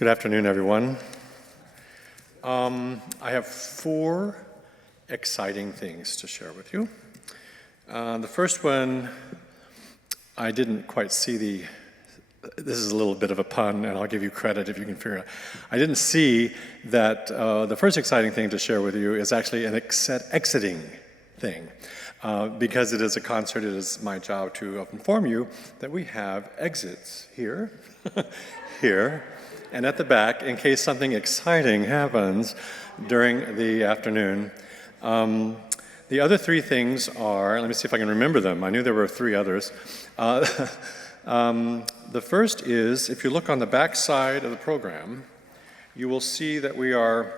Good afternoon, everyone. I have 4 exciting things to share with you. The first one, I didn't quite see this is a little bit of a pun, and I'll give you credit if you can figure it out. I didn't see that the first exciting thing to share with you is actually an exiting thing. Because it is a concert, it is my job to inform you that we have exits here, here, and at the back in case something exciting happens during the afternoon. The other 3 things are, let me see if I can remember them. I knew there were 3 others. The first is, if you look on the back side of the program, you will see that we are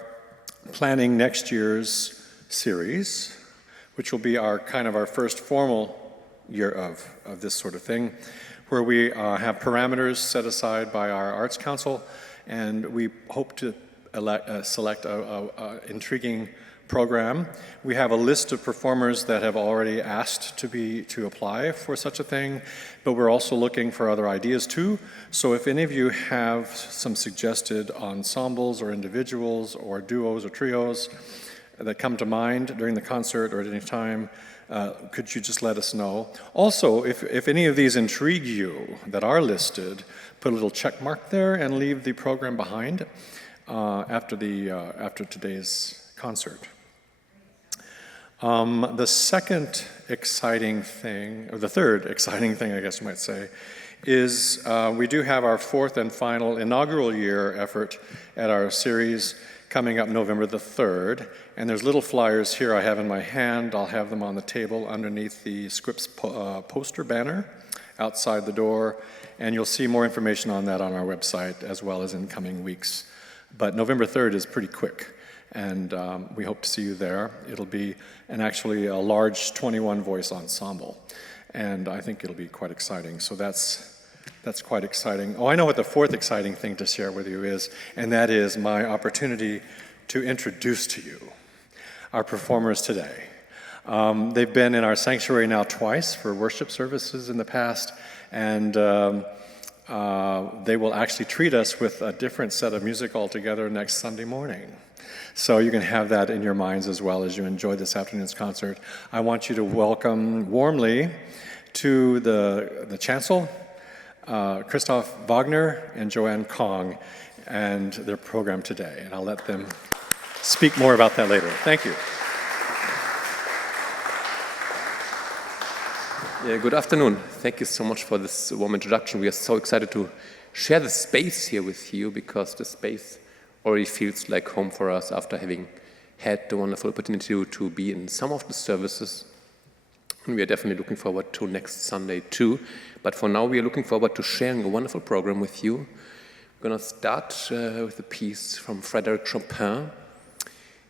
planning next year's series, which will be our first formal year of this sort of thing, where we have parameters set aside by our Arts Council, and we hope to select an intriguing program. We have a list of performers that have already asked to apply for such a thing, but we're also looking for other ideas too. So if any of you have some suggested ensembles or individuals or duos or trios that come to mind during the concert or at any time, could you just let us know? Also, if any of these intrigue you that are listed, put a little check mark there and leave the program behind after today's concert. The second exciting thing, or the third exciting thing, I guess you might say, is we do have our 4th and final inaugural year effort at our series coming up November the 3rd, and there's little flyers here I have in my hand. I'll have them on the table underneath the SKWPS poster banner outside the door, and you'll see more information on that on our website as well as in coming weeks. But November 3rd is pretty quick, and we hope to see you there. It'll be actually a large 21-voice ensemble, and I think it'll be quite exciting. So that's quite exciting. Oh, I know what the 4th exciting thing to share with you is, and that is my opportunity to introduce to you our performers today. They've been in our sanctuary now twice for worship services in the past, and they will actually treat us with a different set of music altogether next Sunday morning. So you can have that in your minds as well as you enjoy this afternoon's concert. I want you to welcome warmly to the chancel, Christoph Wagner and Wagner and Kong and their program today. And I'll let them speak more about that later. Thank you. Yeah, good afternoon. Thank you so much for this warm introduction. We are so excited to share the space here with you because the space already feels like home for us after having had the wonderful opportunity to be in some of the services. And we are definitely looking forward to next Sunday too. But for now, we are looking forward to sharing a wonderful program with you. We're going to start with a piece from Frédéric Chopin.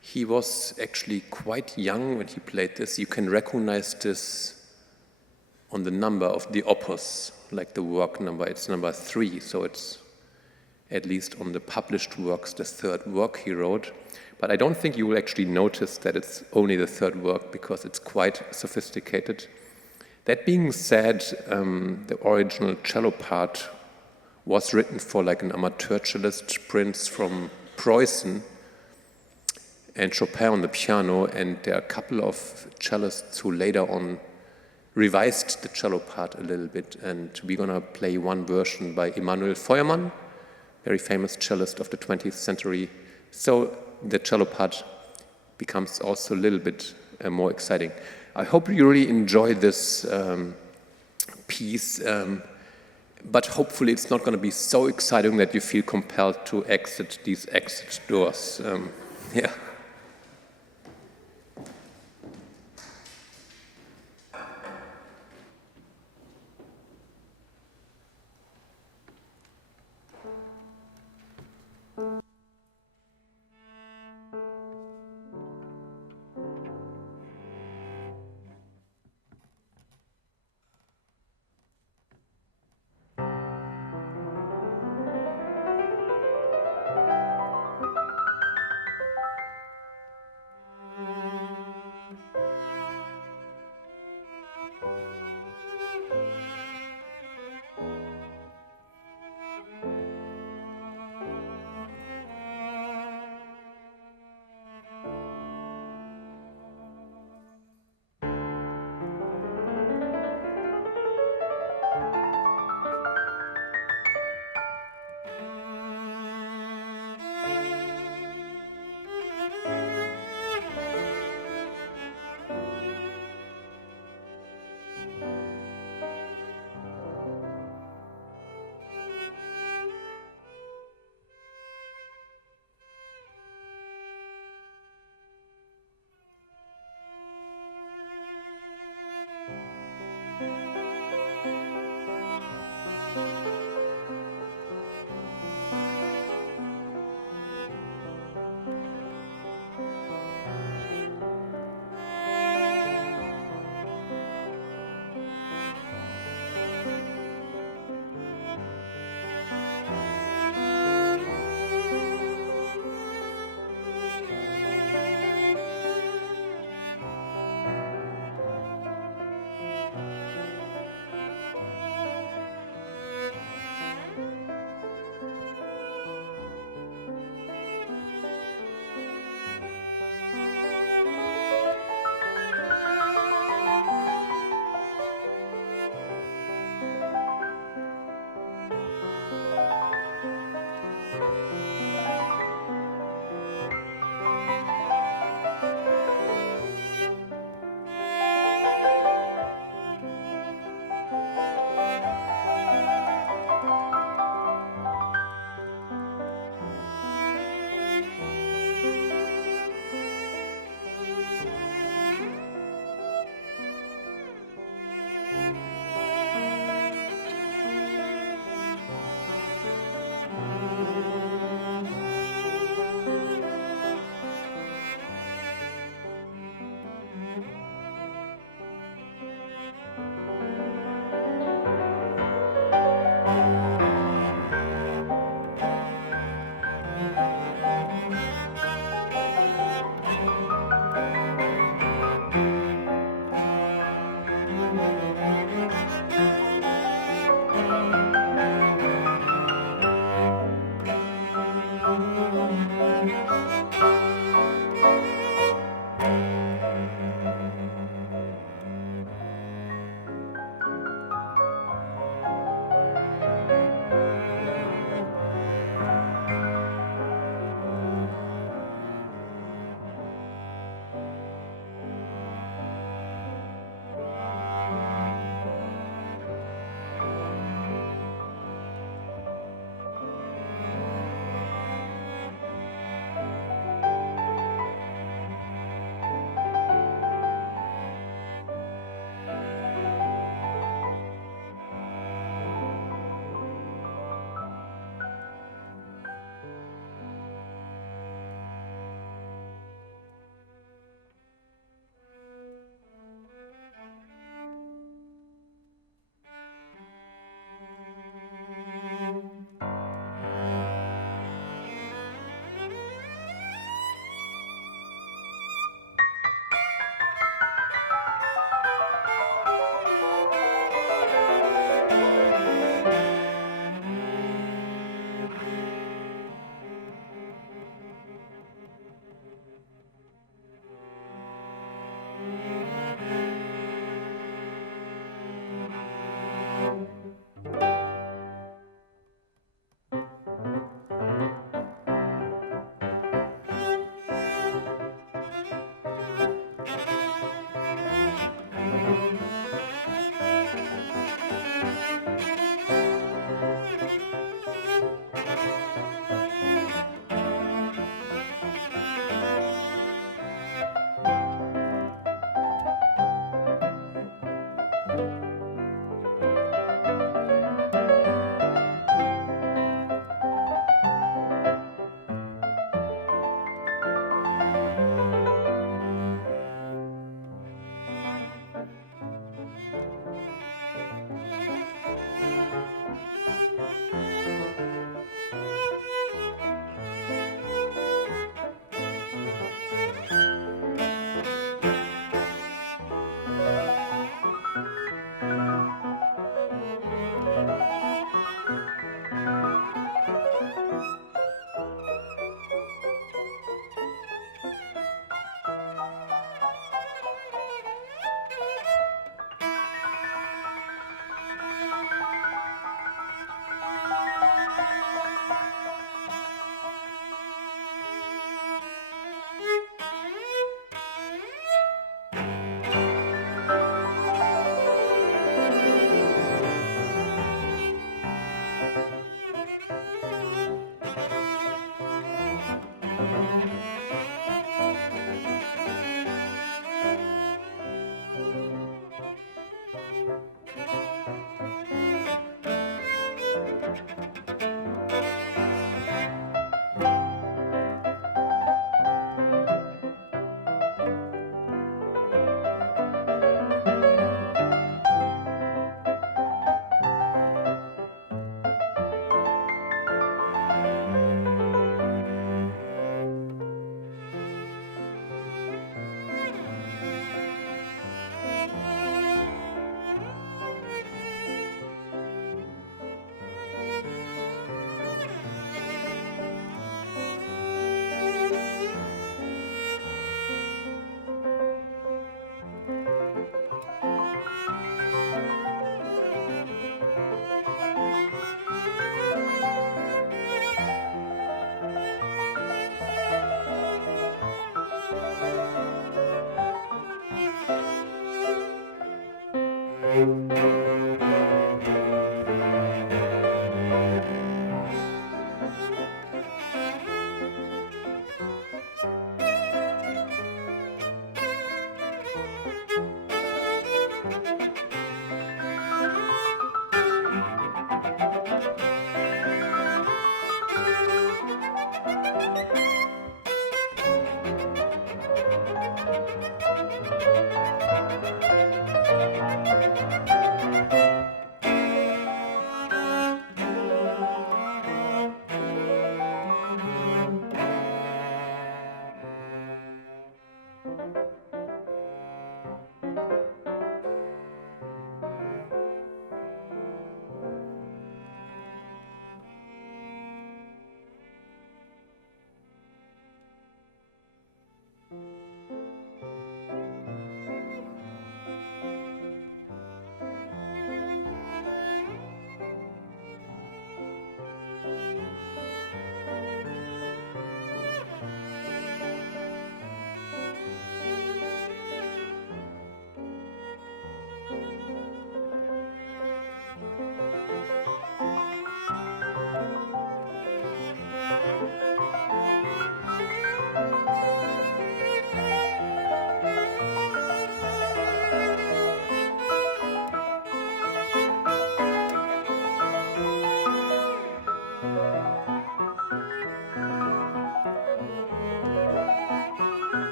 He was actually quite young when he played this. You can recognize this on the number of the opus, like the work number. It's number 3, so it's at least on the published works, the 3rd work he wrote. But I don't think you will actually notice that it's only the 3rd work because it's quite sophisticated. That being said, the original cello part was written for like an amateur cellist, Prince from Preußen, and Chopin on the piano, and there are a couple of cellists who later on revised the cello part a little bit, and we're going to play one version by Emanuel Feuermann, very famous cellist of the 20th century. So the cello part becomes also a little bit more exciting. I hope you really enjoy this piece, but hopefully it's not going to be so exciting that you feel compelled to exit these exit doors. Yeah.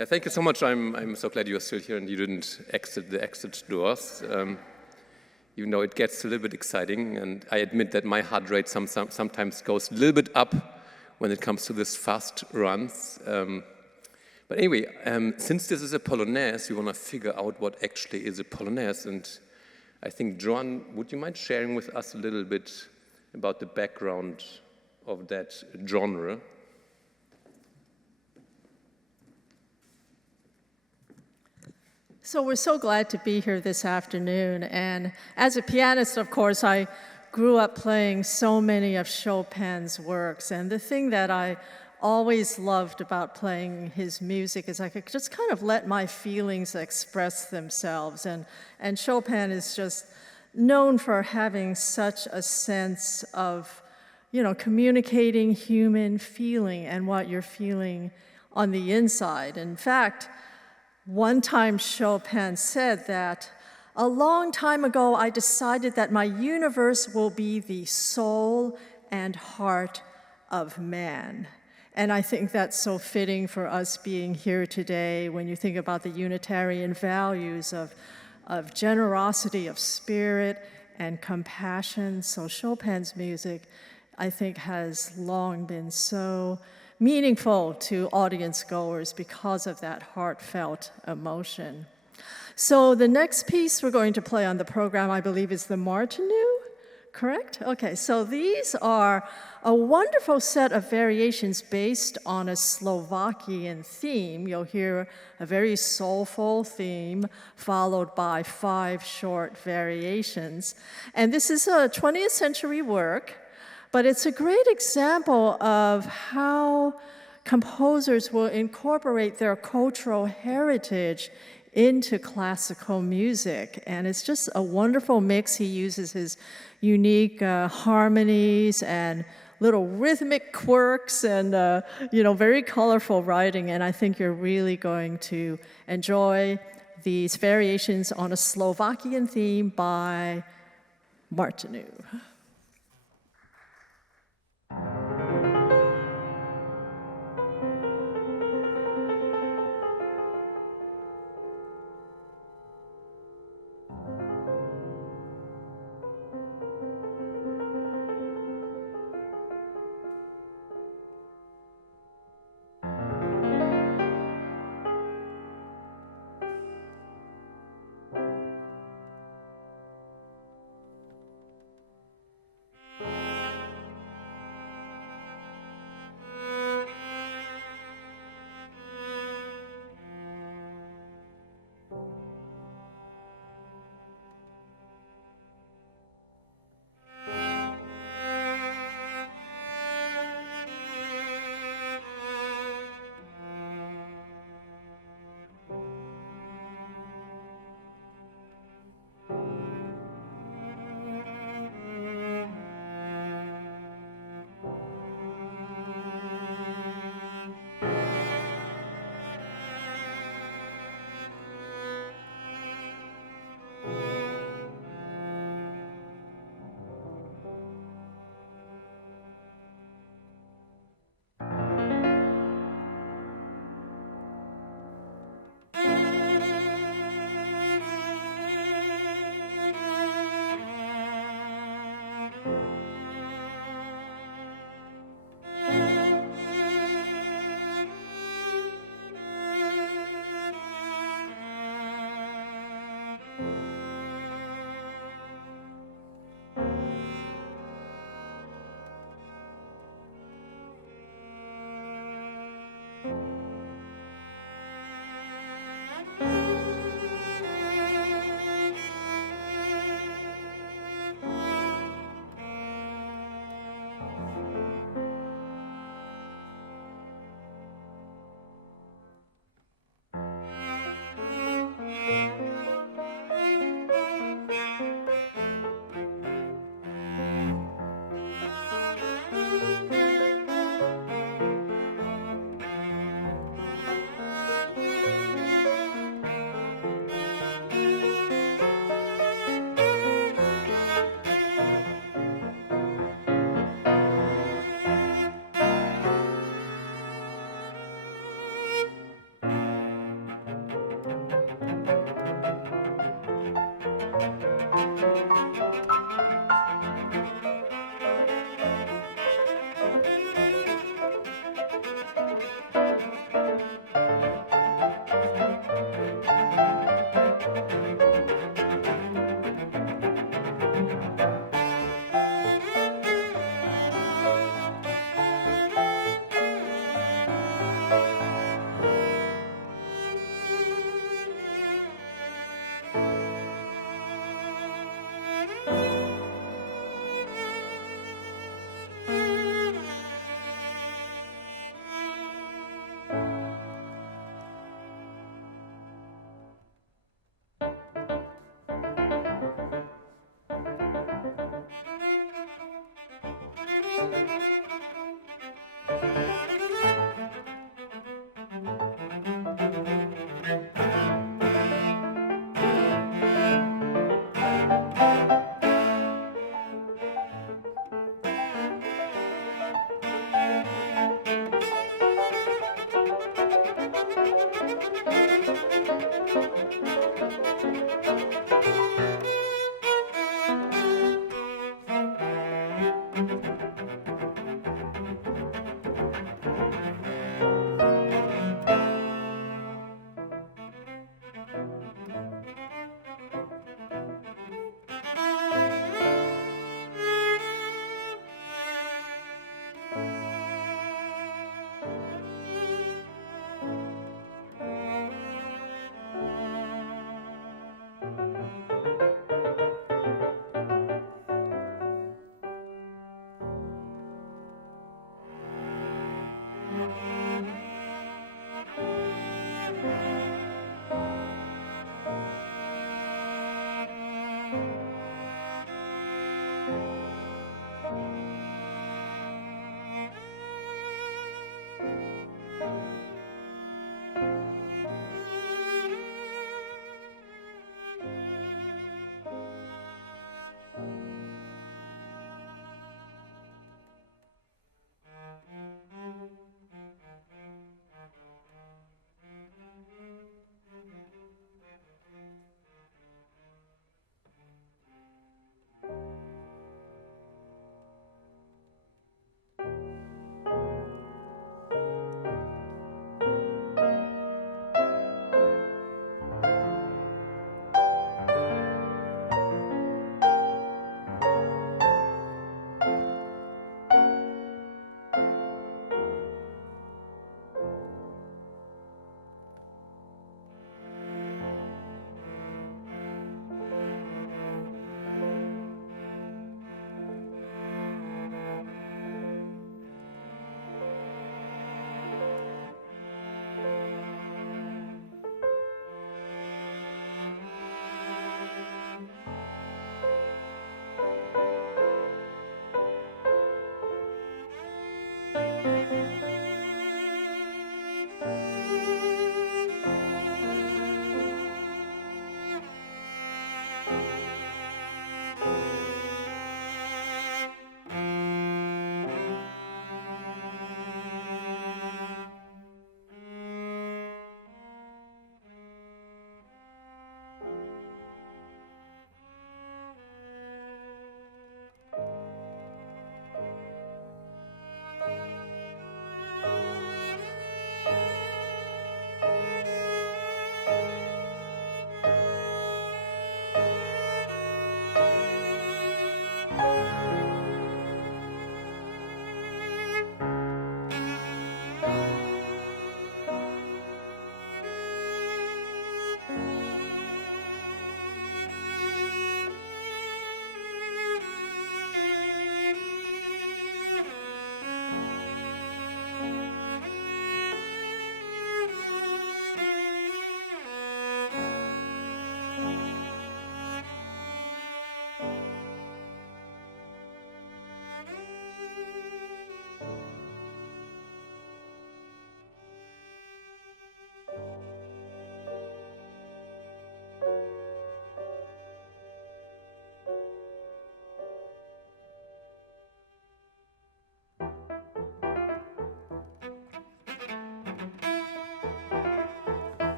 Yeah, thank you so much. I'm so glad you're still here and you didn't exit the exit doors. Even though it gets a little bit exciting, and I admit that my heart rate sometimes goes a little bit up when it comes to this fast runs. But anyway, since this is a Polonaise, we want to figure out what actually is a Polonaise. And I think, John, would you mind sharing with us a little bit about the background of that genre? So we're so glad to be here this afternoon. And as a pianist, of course, I grew up playing so many of Chopin's works. And the thing that I always loved about playing his music is I could just kind of let my feelings express themselves. And Chopin is just known for having such a sense of, communicating human feeling and what you're feeling on the inside. In fact, one time Chopin said that, "A long time ago, I decided that my universe will be the soul and heart of man." And I think that's so fitting for us being here today when you think about the Unitarian values of generosity of spirit and compassion. So Chopin's music, I think, has long been so meaningful to audience goers because of that heartfelt emotion. So the next piece we're going to play on the program, I believe, is the Martinů, correct? Okay, so these are a wonderful set of variations based on a Slovakian theme. You'll hear a very soulful theme followed by 5 short variations. And this is a 20th century work, but it's a great example of how composers will incorporate their cultural heritage into classical music. And it's just a wonderful mix. He uses his unique harmonies and little rhythmic quirks and, very colorful writing. And I think you're really going to enjoy these variations on a Slovakian theme by Martinů.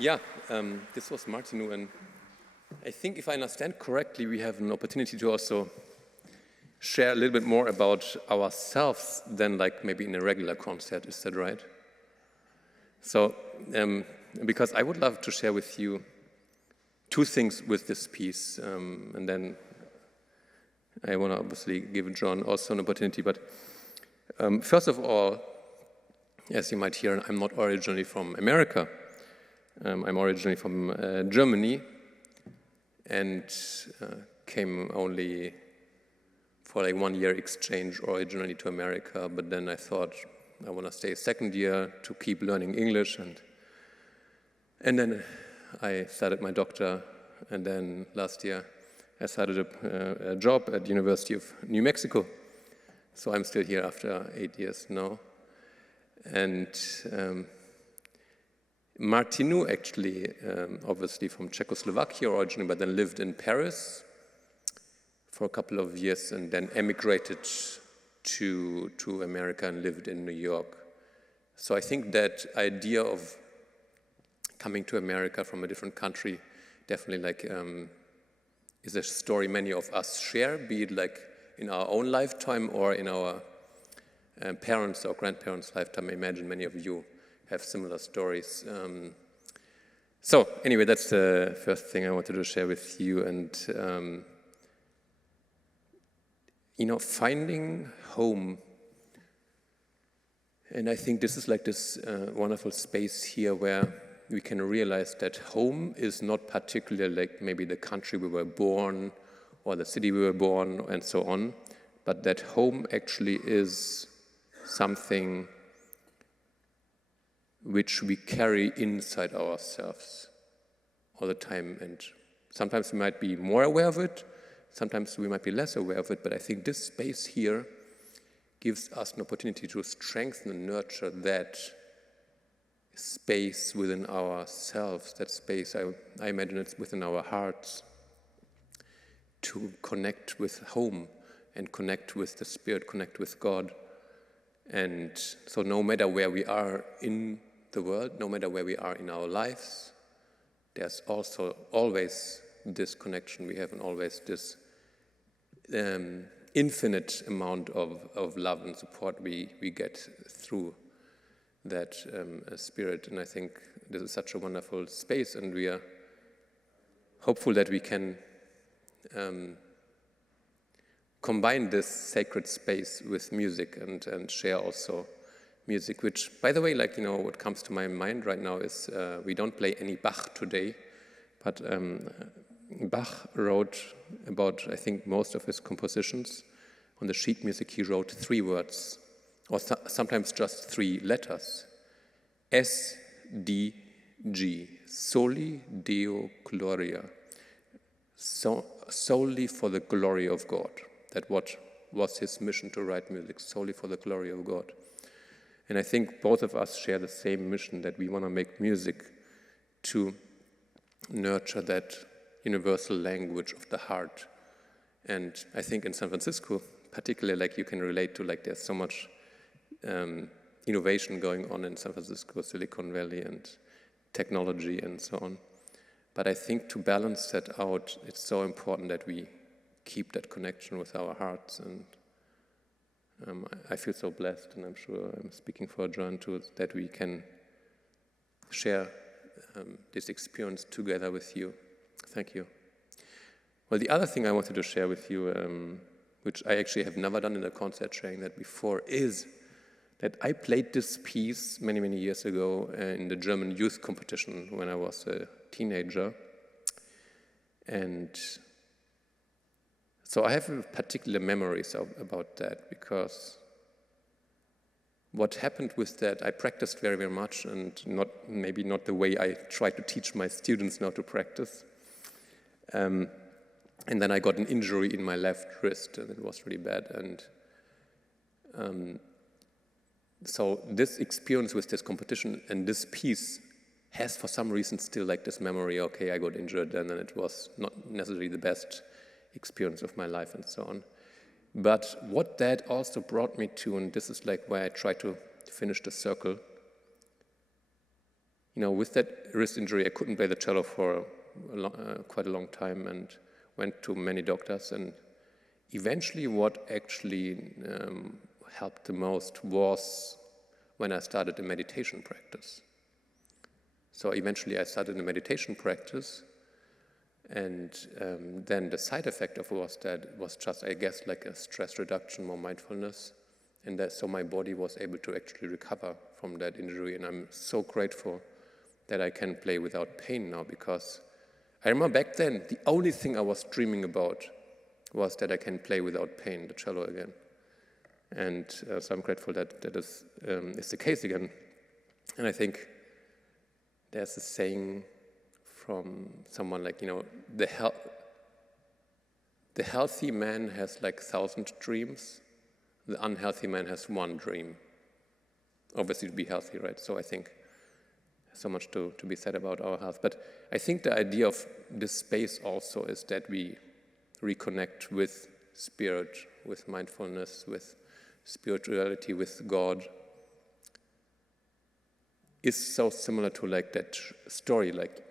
Yeah, this was Martinů, and I think if I understand correctly, we have an opportunity to also share a little bit more about ourselves than like maybe in a regular concert. Is that right? So, because I would love to share with you two things with this piece, and then I want to obviously give John also an opportunity. But first of all, as you might hear, I'm not originally from America. I'm originally from Germany, and came only for like 1 year exchange originally to America, but then I thought I want to stay a second year to keep learning English, and then I started my doctor, and then last year I started a job at the University of New Mexico. So I'm still here after 8 years now. And Martinů actually, obviously from Czechoslovakia originally, but then lived in Paris for a couple of years and then emigrated to America and lived in New York. So I think that idea of coming to America from a different country definitely like is a story many of us share, be it like in our own lifetime or in our parents' or grandparents' lifetime. I imagine many of you have similar stories. So anyway, that's the first thing I wanted to share with you. And you know, finding home. And I think this is like this wonderful space here where we can realize that home is not particularly like maybe the country we were born or the city we were born and so on, but that home actually is something which we carry inside ourselves all the time. And sometimes we might be more aware of it, sometimes we might be less aware of it, but I think this space here gives us an opportunity to strengthen and nurture that space within ourselves, that space, I imagine it's within our hearts, to connect with home and connect with the Spirit, connect with God. And so no matter where we are in the world, no matter where we are in our lives, there's also always this connection we have and always this infinite amount of love and support we get through that Spirit. And I think this is such a wonderful space, and we are hopeful that we can combine this sacred space with music and share also music, which, by the way, like, you know, what comes to my mind right now is we don't play any Bach today, but Bach wrote about, I think, most of his compositions. On the sheet music, he wrote 3 words, or sometimes just 3 letters. S, D, G. Soli Deo Gloria. So, solely for the glory of God. That what was his mission to write music, solely for the glory of God. And I think both of us share the same mission, that we want to make music to nurture that universal language of the heart. And I think in San Francisco, particularly, like, you can relate to, like, there's so much innovation going on in San Francisco, Silicon Valley, and technology and so on. But I think to balance that out, it's so important that we keep that connection with our hearts. And I feel so blessed, and I'm sure I'm speaking for John too, that we can share this experience together with you. Thank you. Well, the other thing I wanted to share with you, which I actually have never done in a concert, sharing that before, is that I played this piece many, many years ago in the German youth competition when I was a teenager. And so I have particular memories about that, because what happened with that, I practiced very, very much, and maybe not the way I try to teach my students now to practice. And then I got an injury in my left wrist, and it was really bad. And so this experience with this competition and this piece has, for some reason, still like this memory. Okay, I got injured, and then it was not necessarily the best experience of my life, and so on. But what that also brought me to, and this is like where I try to finish the circle. You know, with that wrist injury, I couldn't play the cello for quite a long time, and went to many doctors. And eventually, what actually helped the most was when I started a meditation practice. So eventually, I started a meditation practice. And then the side effect of it was just, I guess, like a stress reduction, more mindfulness. And so my body was able to actually recover from that injury. And I'm so grateful that I can play without pain now, because I remember back then, the only thing I was dreaming about was that I can play without pain, the cello again. And so I'm grateful that that is the case again. And I think there's a saying from someone like, you know, the healthy man has like 1,000 dreams. The unhealthy man has 1 dream. Obviously to be healthy, right? So I think so much to be said about our health. But I think the idea of this space also is that we reconnect with spirit, with mindfulness, with spirituality, with God. Is so similar to like that story, like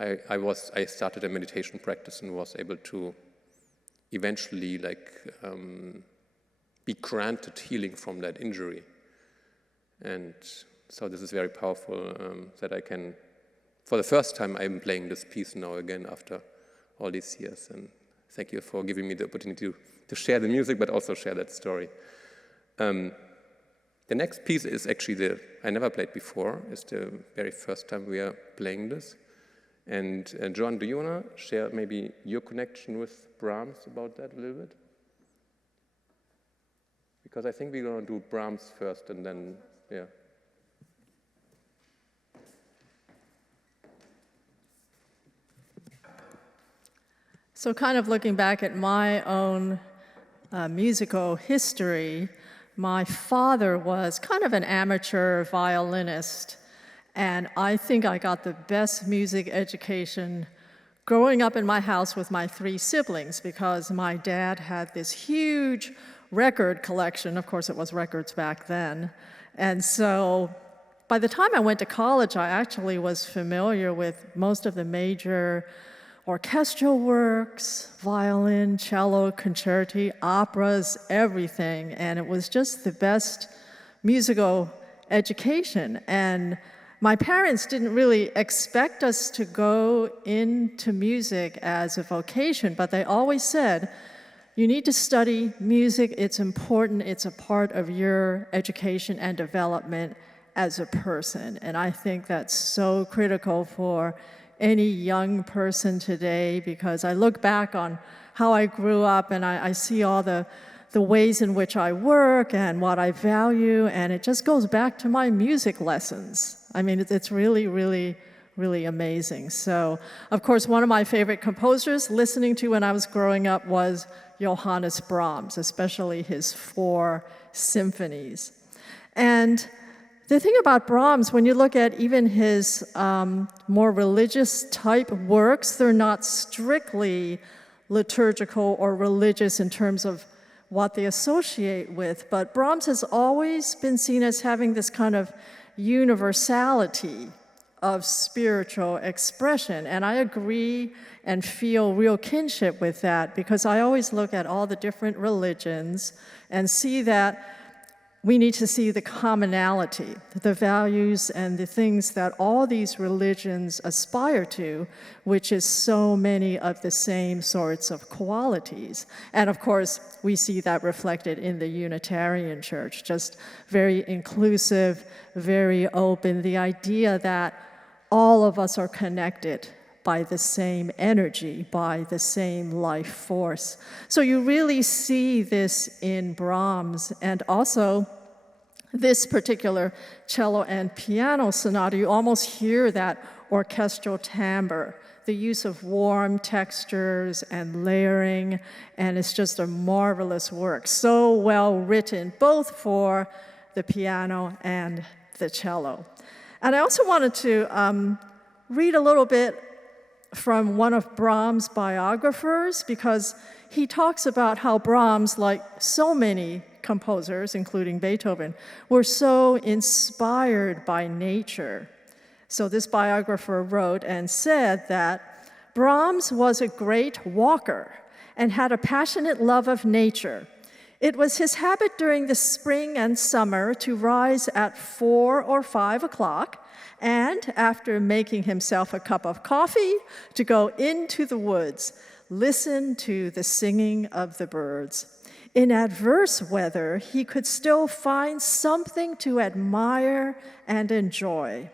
I started a meditation practice and was able to eventually be granted healing from that injury. And so this is very powerful that I can, for the first time, I'm playing this piece now again after all these years. And thank you for giving me the opportunity to share the music, but also share that story. The next piece is actually I never played before. It's the very first time we are playing this. And Johan, do you want to share maybe your connection with Brahms about that a little bit? Because I think we're going to do Brahms first and then, yeah. So kind of looking back at my own musical history, my father was kind of an amateur violinist, and I think I got the best music education growing up in my house with my 3 siblings, because my dad had this huge record collection. Of course, it was records back then. And so by the time I went to college, I actually was familiar with most of the major orchestral works, violin, cello, concerti, operas, everything. And it was just the best musical education. And my parents didn't really expect us to go into music as a vocation, but they always said, you need to study music, it's important, it's a part of your education and development as a person. And I think that's so critical for any young person today, because I look back on how I grew up and I see all the ways in which I work and what I value, and it just goes back to my music lessons. I mean, it's really, really, really amazing. So, of course, one of my favorite composers listening to when I was growing up was Johannes Brahms, especially his 4 symphonies. And the thing about Brahms, when you look at even his more religious type works, they're not strictly liturgical or religious in terms of what they associate with, but Brahms has always been seen as having this kind of universality of spiritual expression. And I agree and feel real kinship with that, because I always look at all the different religions and see that we need to see the commonality, the values and the things that all these religions aspire to, which is so many of the same sorts of qualities. And of course, we see that reflected in the Unitarian Church, just very inclusive, very open, the idea that all of us are connected by the same energy, by the same life force. So you really see this in Brahms, and also this particular cello and piano sonata, you almost hear that orchestral timbre, the use of warm textures and layering, and it's just a marvelous work. So well written, both for the piano and the cello. And I also wanted to read a little bit from one of Brahms' biographers, because he talks about how Brahms, like so many composers, including Beethoven, were so inspired by nature. So this biographer wrote and said that Brahms was a great walker and had a passionate love of nature. It was his habit during the spring and summer to rise at 4 or 5 o'clock, and after making himself a cup of coffee, to go into the woods, listen to the singing of the birds. In adverse weather, he could still find something to admire and enjoy.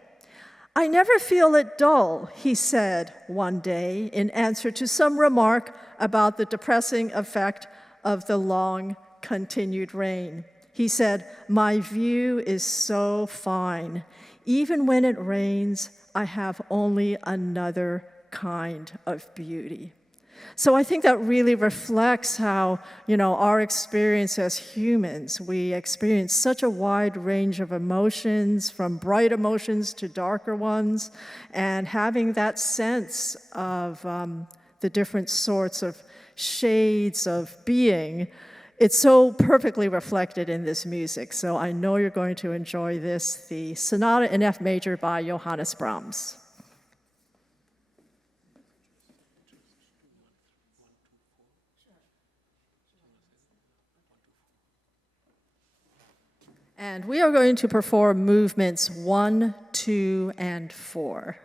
I never feel it dull, he said one day in answer to some remark about the depressing effect of the long continued rain. He said, my view is so fine. Even when it rains, I have only another kind of beauty. So I think that really reflects how, our experience as humans, we experience such a wide range of emotions, from bright emotions to darker ones, and having that sense of the different sorts of shades of being, it's so perfectly reflected in this music. So I know you're going to enjoy this, the Sonata in F major by Johannes Brahms. And we are going to perform movements 1, 2, and 4.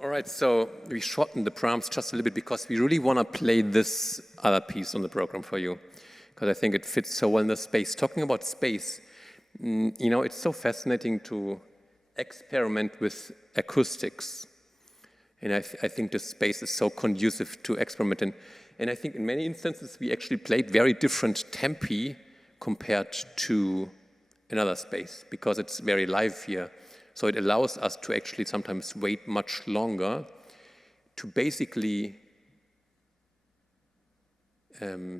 All right, so we shortened the Brahms just a little bit because we really want to play this other piece on the program for you, because I think it fits so well in the space. Talking about space, you know, it's so fascinating to experiment with acoustics. And I think this space is so conducive to experiment. And I think in many instances we actually played very different tempi compared to another space, because it's very live here. So it allows us to actually sometimes wait much longer to basically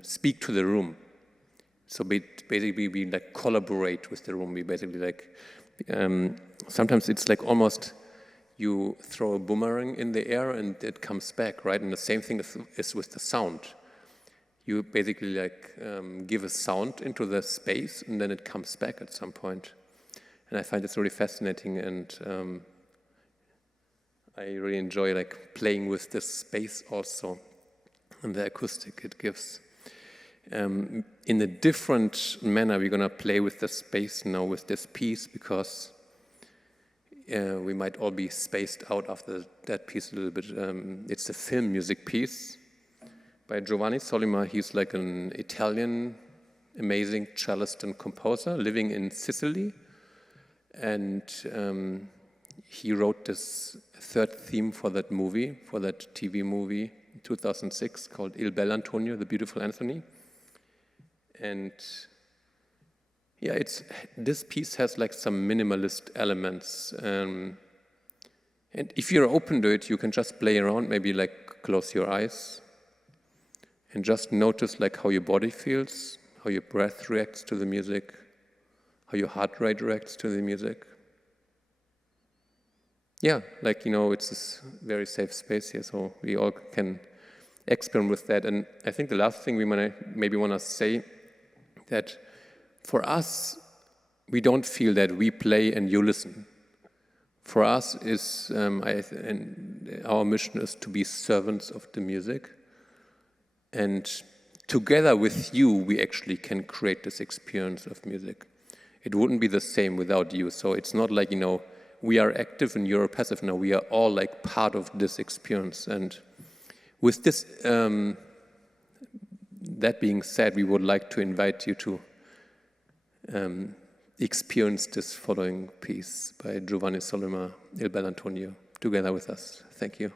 speak to the room. So basically we like collaborate with the room. We basically like, sometimes it's like almost you throw a boomerang in the air and it comes back, right? And the same thing is with the sound. You basically like give a sound into the space and then it comes back at some point. And I find this really fascinating, and I really enjoy like playing with this space also, and the acoustic it gives. In a different manner, we're gonna play with the space now with this piece, because we might all be spaced out after that piece a little bit. It's a film music piece by Giovanni Sollima. He's like an Italian, amazing cellist and composer living in Sicily. And he wrote this third theme for that movie, for that TV movie in 2006 called Il Bel Antonio, The Beautiful Anthony. And yeah, this piece has like some minimalist elements. And if you're open to it, you can just play around, maybe like close your eyes and just notice like how your body feels, how your breath reacts to the music, how your heart rate reacts to the music. Yeah, like, you know, it's this very safe space here, so we all can experiment with that. And I think the last thing we maybe want to say, that for us, we don't feel that we play and you listen. For us, our mission is to be servants of the music. And together with you, we actually can create this experience of music. It wouldn't be the same without you. So it's not like, you know, we are active and you're passive. No, we are all like part of this experience. And with this, that being said, we would like to invite you to experience this following piece by Giovanni Sollima, Il Bel Antonio, together with us. Thank you.